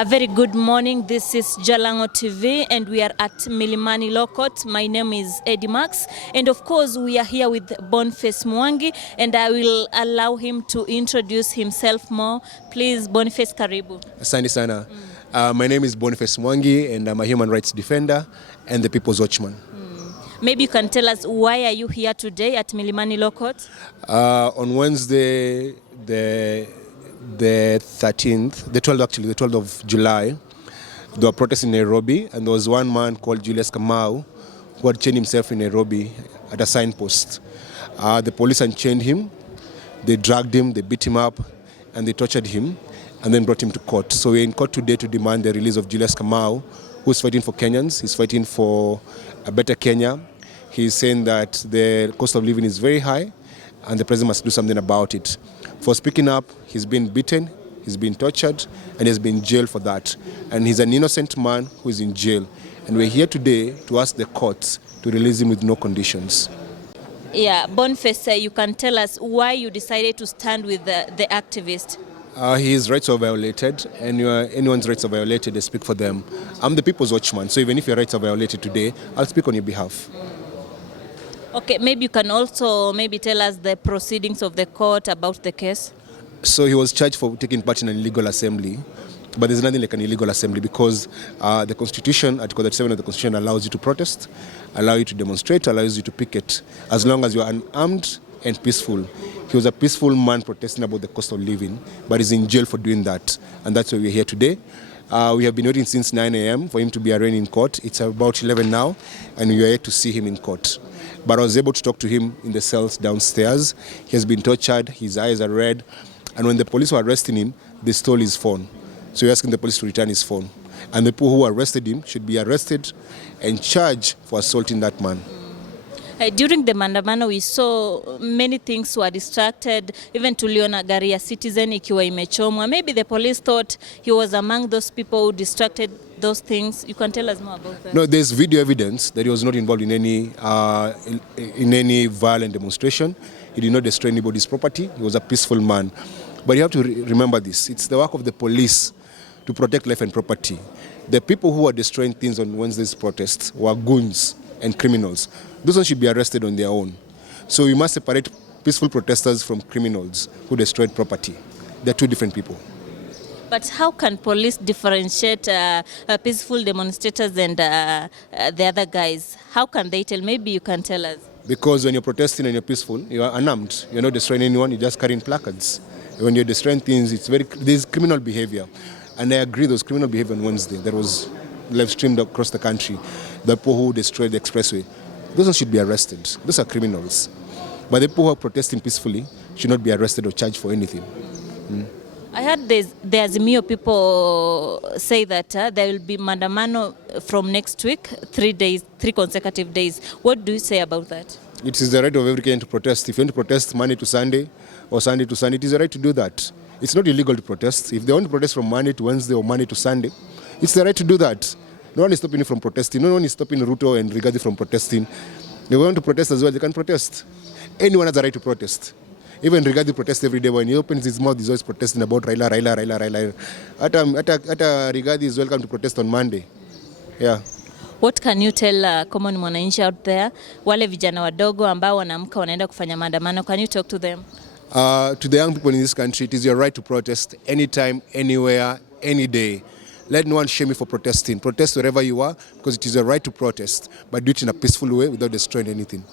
A very good morning. This is Jalango TV and we are at Milimani Law Court. My name is Eddie Max and of course we are here with Boniface Mwangi and I will allow him to introduce himself more. Please, Boniface, karibu. Asante sana. My name is Boniface Mwangi and I'm a human rights defender and the People's Watchman. Maybe you can tell us why are you here today at Milimani Law Court? On Wednesday, the 12th of July, there were protests in Nairobi and there was one man called Julius Kamau who had chained himself in Nairobi at a signpost. The police unchained him, they dragged him, they beat him up and they tortured him and then brought him to court. So we're in court today to demand the release of Julius Kamau, who's fighting for Kenyans. He's fighting for a better Kenya. He's saying that the cost of living is very high and the president must do something about it. For speaking up, he's been beaten, he's been tortured, and he's been jailed for that. And he's an innocent man who is in jail. And we're here today to ask the courts to release him with no conditions. Yeah, Boniface, you can tell us why you decided to stand with the activist. His rights are violated, and anyone's rights are violated, they speak for them. I'm the People's Watchman, so even if your rights are violated today, I'll speak on your behalf. Okay, maybe you can also tell us the proceedings of the court about the case. So he was charged for taking part in an illegal assembly, but there's nothing like an illegal assembly because the Constitution, Article 37 of the Constitution allows you to protest, allows you to demonstrate, allows you to picket, as long as you are unarmed and peaceful. He was a peaceful man protesting about the cost of living, but he's in jail for doing that, and that's why we're here today. We have been waiting since 9 a.m. for him to be arraigned in court. It's about 11 now, and we are here to see him in court. But I was able to talk to him in the cells downstairs. He has been tortured, his eyes are red, and when the police were arresting him, they stole his phone. So we're asking the police to return his phone. And the people who arrested him should be arrested and charged for assaulting that man. During the maandamano, we saw many things were distracted, even tuliona gari ya Citizen ikiwa imechomwa. Maybe the police thought he was among those people who distracted those things. You can tell us more about that. No, there's video evidence that he was not involved in any violent demonstration. He did not destroy anybody's property. He was a peaceful man. But you have to remember this. It's the work of the police to protect life and property. The people who were destroying things on Wednesday's protests were goons and criminals. Those ones should be arrested on their own. So we must separate peaceful protesters from criminals who destroyed property. They're two different people. But how can police differentiate peaceful demonstrators and the other guys? How can they tell? Maybe you can tell us. Because when you're protesting and you're peaceful, you are unarmed. You're not destroying anyone, you're just carrying placards. When you're destroying things, there's criminal behavior. And I agree, there was criminal behavior on Wednesday that was live streamed across the country. The people who destroyed the expressway, those ones should be arrested. Those are criminals. But the people who are protesting peacefully should not be arrested or charged for anything. I heard there's more people say that there will be maandamano from next week, 3 consecutive days. What do you say about that? It is the right of every Kenyan to protest. If you want to protest Monday to Sunday or Sunday to Sunday, it is the right to do that. It's not illegal to protest. If they want to protest from Monday to Wednesday or Monday to Sunday, it's the right to do that. No one is stopping you from protesting. No one is stopping Ruto and Rigathi from protesting. If they want to protest as well, they can protest. Anyone has a right to protest. Even Rigathi protests every day. When he opens his mouth, he's always protesting about Raila. Ata Rigathi is welcome to protest on Monday. Yeah. What can you tell common mwananchi out there, wale vijana wadogo ambao wanaamka wanaenda kufanya maandamano? Can you talk to them? To the young people in this country, it is your right to protest anytime, anywhere, any day. Let no one shame you for protesting. Protest wherever you are because it is your right to protest, but do it in a peaceful way without destroying anything.